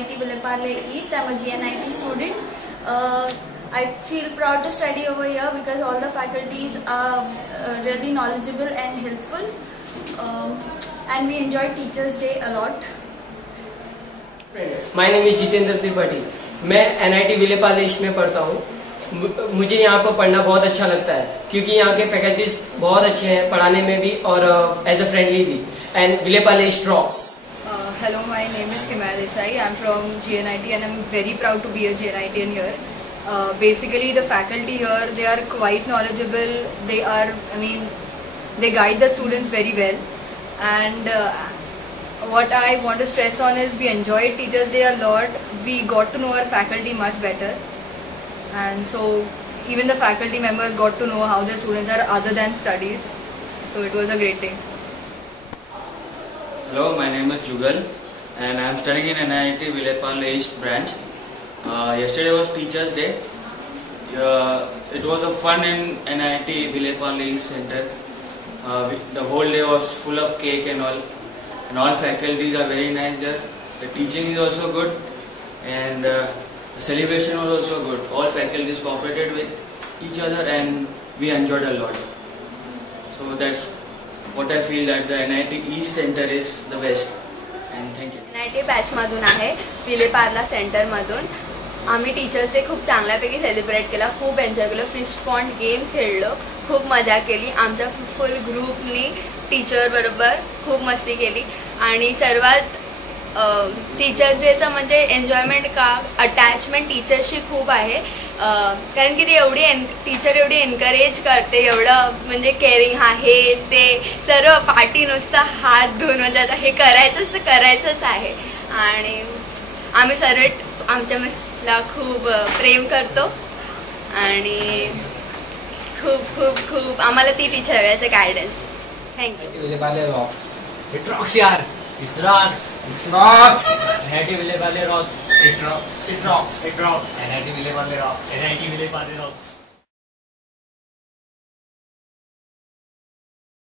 NIT Vileparle East. I'm a GNIT student. I feel proud to study over here because all the faculties are really knowledgeable and helpful, and we enjoy Teachers Day a lot. Friends, my name is Jitendra Tripathi. मैं NIT Vile Parle east में पढ़ता हूँ. मुझे यहाँ पर पढ़ना बहुत अच्छा लगता है क्योंकि यहाँ के फैकल्टीज बहुत अच्छे हैं पढ़ाने में भी और एज अ फ्रेंडली भी. And Vile Parle east rocks. Hello, my name is Kimal Desai. I'm from GNIT and I'm very proud to be a GNITian here. Basically, the faculty here, they are quite knowledgeable. They guide the students very well. And what I want to stress on is we enjoyed Teachers Day a lot. We got to know our faculty much better. And so, even the faculty members got to know how the students are other than studies. So, it was a great day. Hello, my name is Jugal and I am studying in NIT Vileparle East branch. Yesterday was Teachers Day. It was a fun in NIT Vileparle East Center. The whole day was full of cake and all faculties are very nice there. The teaching is also good and the celebration was also good. All faculties cooperated with each other and we enjoyed a lot. So that's what I feel that the NIT East Center is the best. And thank you. NIT batch मधून आहे Vileparle centre मधून. आम्ही teachers day खूप चांगल्यापैकी celebrate केला, खूप enjoy केलं, fish pond game खेळलो, खूप मजा केली. आमच्या फुल ग्रुपनी टीचर बरोबर खूप मस्ती केली आणि सर्वात टीचर्स डेचं म्हणजे एन्जॉयमेंट का अटॅचमेंट टीचरशी खूप आहे, कारण की टीचर एवढी एनकरेज करते, एवढं म्हणजे केअरिंग आहे. ते सर्व पार्टी नुसतं हात धुवून म्हणजे आता हे करायचंच आहे. आणि आम्ही सर्व आमच्या मिसला खूप प्रेम करतो आणि खूप खूप खूप आम्हाला ती टीचर हवी आहे guidance. Thank you. Vile Parle rocks. It rocks यार. It rocks. It rocks. NIT Vileparle rocks. It rocks. It rocks. It rocks. NIT Vileparle rocks. NIT Vileparle rocks.